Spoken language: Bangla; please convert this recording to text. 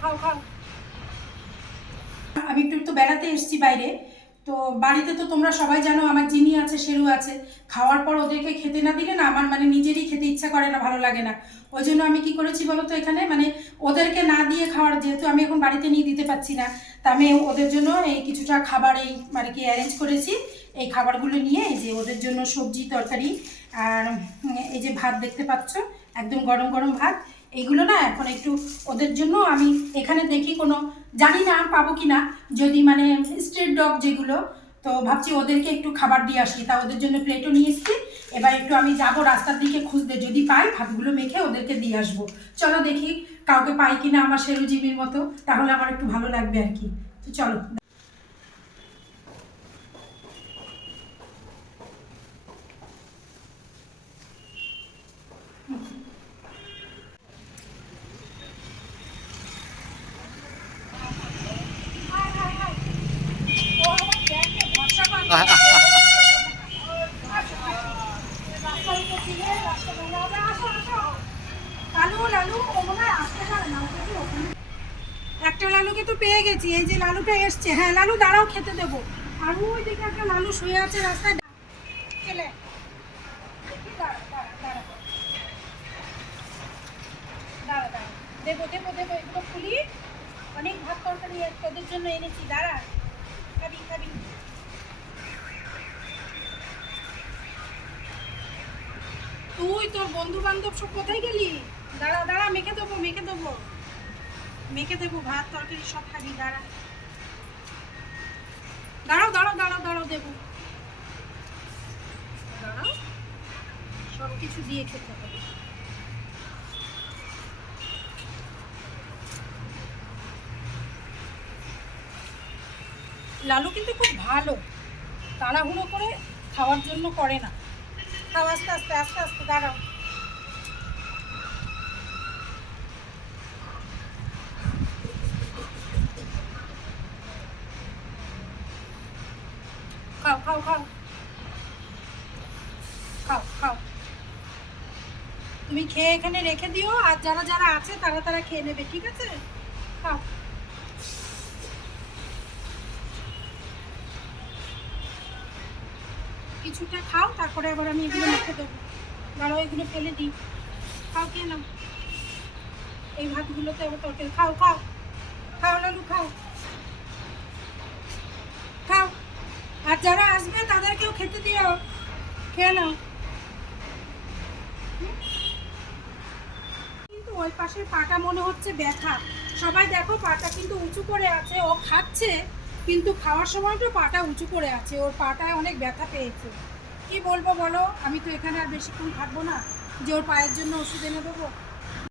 খাও খাও। আমি একটু বেড়াতে এসেছি বাইরে, তো বাড়িতে তো তোমরা সবাই জানো আমার জিনি আছে, শেরু আছে। খাওয়ার পর ওদেরকে খেতে না দিলে না আমার মানে নিজেরই খেতে ইচ্ছা করে না, ভালো লাগে না। ওই জন্য আমি কি করেছি বলো তো, এখানে মানে ওদেরকে না দিয়ে খাওয়ার, যেহেতু আমি এখন বাড়িতে নিয়ে দিতে পারছি না, তা আমি ওদের জন্য এই কিছুটা খাবার এই মানে কি অ্যারেঞ্জ করেছি। এই খাবারগুলো নিয়ে এই যে ওদের জন্য সবজি তরকারি আর এই যে ভাত দেখতে পাচ্ছ, একদম গরম গরম ভাত। এইগুলো না এখন একটু ওদের জন্য আমি এখানে দেখি কোনো, জানি না পাবো কি না, যদি মানে স্ট্রিট ডগ যেগুলো, তো ভাবছি ওদেরকে একটু খাবার দিয়ে আসি। তা ওদের জন্য প্লেটও নিয়ে এসছি। এবার একটু আমি যাব রাস্তার দিকে খুঁজতে, যদি পাই ভাতগুলো মেখে ওদেরকে দিয়ে আসবো। চলো দেখি কাউকে পাই কিনা আমার শেরুজিমির মতো, তাহলে আমার একটু ভালো লাগবে আর কি। তো চলো। একটা লালুকে তো পেয়ে গেছি, এই যে লালুটা এসছে। হ্যাঁ লালু দাঁড়াও, খেতে দেবো। আর ওই দিকে একটা লালু শুয়ে আছে রাস্তায়। চলে দাঁড়া দাঁড়া, দেবো দেবো দেবো, এগুলো খুলি। অনেক ভাত তরকারি তোদের জন্য এনেছি, দাঁড়া। খাবি খাবি। তুই তোর বন্ধু বান্ধব সব কোথায় গেলি? দাঁড়া দাঁড়া, মেখে দেবো মেখে দেবো মেখে দেবো, ভাত তরকারি সব খাবি, দাঁড়া। দাঁড়াও দাঁড়াও দাঁড়াও দাঁড়াও, দেবো, দাঁড়াও। সব কিছু দিয়ে খেতে হবে। লালু কিন্তু খুব ভালো, তাড়াহুড়ো করে খাওয়ার জন্য করে না। খাও আস্তে আস্তে আস্তে আস্তে, দাঁড়াও। খাও খাও খাও খাও খাও। তুমি খেয়ে এখানে রেখে দিও, আর যারা যারা আছে তারা তারা খেয়ে নেবে, ঠিক আছে? খাও। কিছুটা খাও, তারপরে আবার আমি এগুলো রেখে দেবো। দাঁড়াও, এগুলো ফেলে দিই। খাও, খেয়ে নাও। এই ভাতগুলোতে আবার তরকারি। খাও খাও খাও লালু, খাও খাও। আর যারা আসবে তাদেরকেও খেতে দিও, খেয়ে নাও। কিন্তু ওই পাশের পাটা মনে হচ্ছে ব্যথা। সবাই দেখো পাটা কিন্তু উঁচু করে আছে, ও খাচ্ছে কিন্তু খাওয়ার সময়টা পাটা উঁচু করে আছে, ওর পাটায় অনেক ব্যথা পেয়েছে। কি বলবো বলো, আমি তো এখানে আর বেশিক্ষণ থাকবো না যে ওর পায়ের জন্য ওষুধ এনে দেবো।